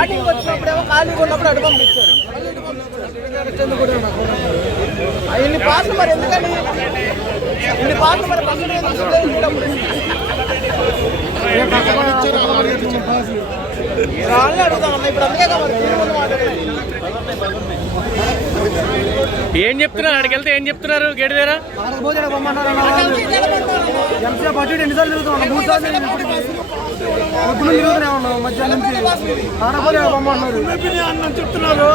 Starting వచ్చినప్పుడు ఏమో ఖాళీగా ఉన్నప్పుడు అటు పంపించారు. ఇన్ని పాటలు మరి ఎందుకని ఇన్ని పాటలు మరి బస్సులు రాళ్ళే అడుగుతామన్నా. ఇప్పుడు అందుకే మరి ఏం చెప్తున్నారు? అక్కడికి వెళ్తే ఏం చెప్తున్నారు? గేట్ దగ్గర ఎన్నిసార్లు తిరుగుతాం? 3 సార్లు మధ్యాహ్నం నుంచి ఆడపోలే బొమ్మంటున్నారు చెప్తున్నారు.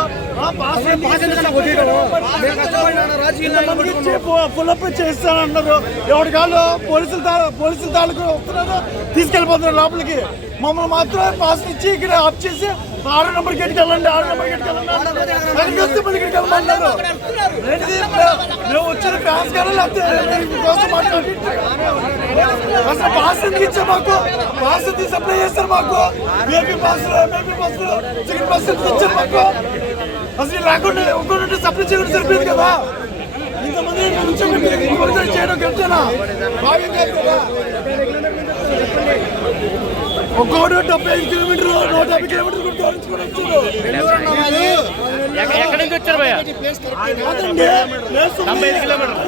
పుల్లప్ చేస్తానన్నారు. ఎవరి కాళ్ళు పోలీసుల తాలూకు వస్తున్నారు, తీసుకెళ్ళిపోతున్నారు లోపలికి. మమ్మల్ని మాత్రమే పాస్ ఇచ్చి ఇక్కడ ఆఫ్ చేసి 6 నెంబర్ గేట్కి వెళ్ళండి, 6 నెంబర్ గేట్కి వెళ్ళండి వెళ్ళమన్నారు. మేము వచ్చిన ఫ్యాన్స్ గారు కోసం మాట్లాడి అసలు పాస్ ఎందుకు ఇచ్చారు? మాకు పాస్ ఎందుకు సప్లై చేస్తారు? మాకు ఏపీ పాస్లు చికెన్ పాస్ ఎందుకు ఇచ్చారు? మాకు అసలు లేకుండా ఒక్కొక్కటి సప్లై చేయడం సరిపోయింది కదా. ఇంతమంది చేయడం కరెక్టేనా? బాగా కదా. ఒక్కొక్కటి 75 కిలోమీటర్లు 150 కిలోమీటర్లు ఎక్కడి నుంచి వచ్చారు భయ్యా? 95 కిలోమీటర్లు.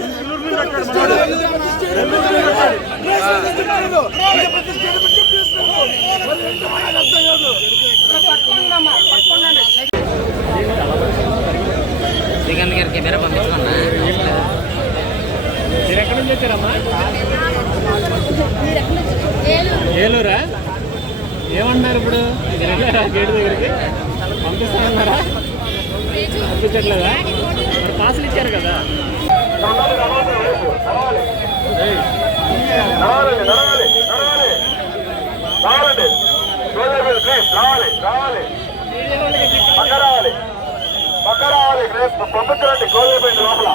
శ్రీకాంత్ గారి కెమెరా పంపించుకున్నా. మీరు ఎక్కడి నుంచి వచ్చారమ్మా? ఏలూరా? ఏమన్నారు ఇప్పుడు? మీరు వెళ్ళారా గేటు దగ్గరికి? పంపిస్తానన్నారా? పంపించట్లేదా? మరి పాసులు ఇచ్చారు కదా. పంపించండి గోదావరి లోపల